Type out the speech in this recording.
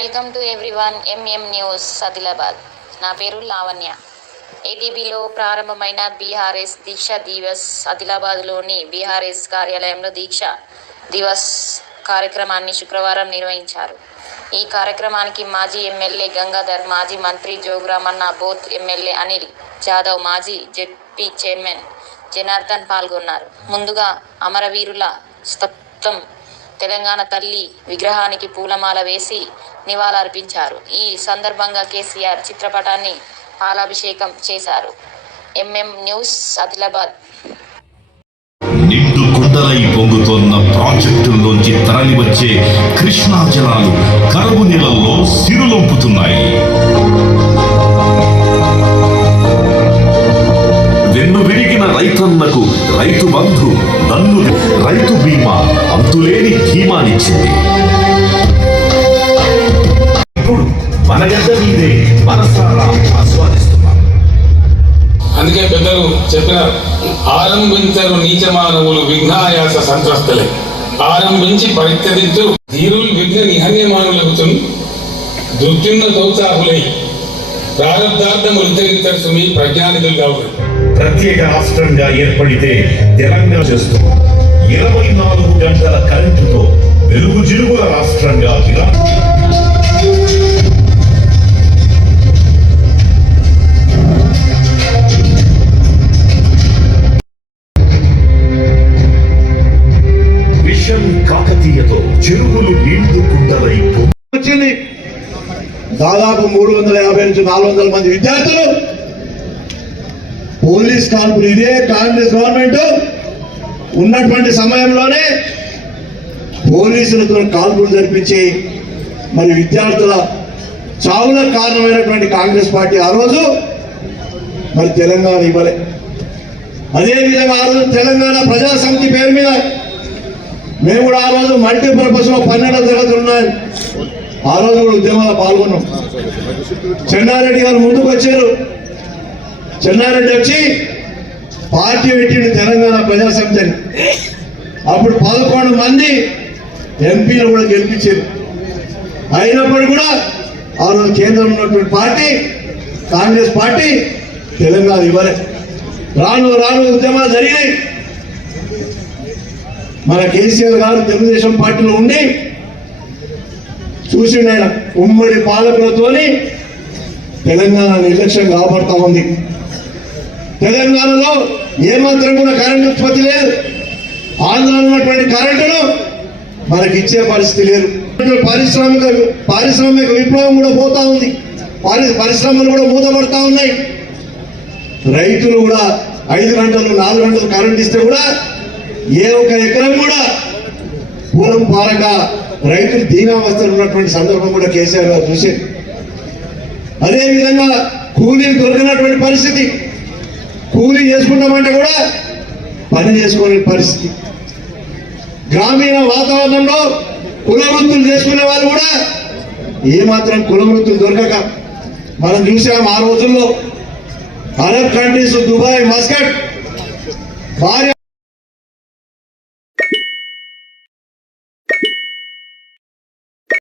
Welcome to everyone MM news Adilabad నా పేరు లావణ్య. ఏటీబీలో ప్రారంభమైన బీఆర్ఎస్ దీక్ష దివస్ ఆదిలాబాద్లోని బీఆర్ఎస్ కార్యాలయంలో దీక్ష దివస్ కార్యక్రమాన్ని శుక్రవారం నిర్వహించారు. ఈ కార్యక్రమానికి మాజీ ఎమ్మెల్యే గంగాధర్ మాజీ మంత్రి జోగురామన్న బోత్ ఎమ్మెల్యే అనిల్ జాదవ్ మాజీ జెడ్పీ చైర్మన్ జనార్దన్ పాల్గొన్నారు. ముందుగా అమరవీరుల స్తప్తం తెలంగాణ తల్లి విగ్రహానికి పూలమాల వేసి నివాళులర్పించారు. ఈ సందర్భంగా కేసీఆర్ చిత్రపటాన్ని పాలాభిషేకం చేశారు. MM news Adilabad. నిండు కుండలై పొంగుతున్న ప్రాజెక్టుల్లోంచి తరలివచ్చే కృష్ణా జలాలు కరువు నీళ్ళల్లో సిరులొంపుతున్నాయి. రైతన్నకు రైతు బంధు నన్ను రైతు బీమా అంతులేని ధీమానిచ్చింది. ఇప్పుడు మన గడ్డ మీదే మనసారా ఆస్వాదిస్తున్నాం. అందుకే పెద్దలు చెప్పిన ఆరంభించరు నీచ మానవులు విఘ్నాయాస సంత్రస్తలే. ఆరంభించి పరిత్యదించు ధీరులు విఘ్న నిహన్యమానులకు దుర్జున్న దౌచాహులై ప్రారంధార్థము ఉద్ధరించరు సుమి ప్రజ్ఞానిధులు కావులు ప్రత్యేక రాష్ట్రంగా ఏర్పడితే తెలంగాణ చేస్తూ ఇరవై నాలుగు గంటల కరెంటుతో వెలుగు జిలుగుల రాష్ట్రంగా విరా కాకతీయతో చెరువులు నిండు కుండలై దాదాపు మూడు వందల యాభై నుంచి నాలుగు వందల మంది విద్యార్థులు పోలీస్ కాల్పులు ఇదే కాంగ్రెస్ గవర్నమెంట్. ఉన్నటువంటి సమయంలోనే పోలీసులతో కాల్పులు జరిపించి మరి విద్యార్థుల చావులకు కారణమైనటువంటి కాంగ్రెస్ పార్టీ ఆ రోజు మరి తెలంగాణ ఇవ్వలే. అదేవిధంగా ఆ రోజు తెలంగాణ ప్రజాసమితి పేరు మీద మేము కూడా ఆ రోజు మల్టీపర్పస్లో పన్నెండవ తరగతులు ఉన్నాయి ఆ రోజు కూడా ఉద్యమంలో పాల్గొన్నాం. చెన్నారెడ్డి గారు ముందుకు వచ్చారు చెన్నారెడ్డి వచ్చి పార్టీ పెట్టిండు తెలంగాణ ప్రజా అప్పుడు పదకొండు మంది ఎంపీలు కూడా గెలిపించారు. అయినప్పటికీ కూడా ఆ రోజు కేంద్రంలో ఉన్నటువంటి పార్టీ కాంగ్రెస్ పార్టీ తెలంగాణ ఇవ్వలే. రాను రాను ఉద్యమాలు జరిగినాయి. మన కేసీఆర్ గారు తెలుగుదేశం పార్టీలో ఉండి చూసిండు ఆయన ఉమ్మడి పాలకులతోని తెలంగాణ నిర్లక్ష్యం కాబడతా ఉంది. తెలంగాణలో ఏమాత్రం కూడా కరెంట్ ఉత్పత్తి లేదు. ఆంధ్రలో ఉన్నటువంటి కరెంటును మనకి ఇచ్చే పరిస్థితి లేదు. పారిశ్రామిక పారిశ్రామిక విప్లవం కూడా పోతా ఉంది. పరిశ్రమలు కూడా మూతపడతా ఉన్నాయి. రైతులు కూడా ఐదు గంటలు నాలుగు గంటలు కరెంట్ ఇస్తే కూడా ఏ ఒక్క ఎకరం కూడా పూలం పారంగా రైతులు దీనావస్థలు ఉన్నటువంటి సందర్భం కూడా కేసీఆర్ గారు చూశారు. అదేవిధంగా కూలీలు దొరికినటువంటి పరిస్థితి. కూలీ చేసుకుంటామంటే కూడా పని చేసుకునే పరిస్థితి. గ్రామీణ వాతావరణంలో కులవృత్తులు చేసుకునే వాళ్ళు కూడా ఏమాత్రం కులవృత్తులు దొరకక. మనం చూసాం ఆ రోజుల్లో అరబ్ కంట్రీస్ దుబాయ్ మస్కట్ భార్య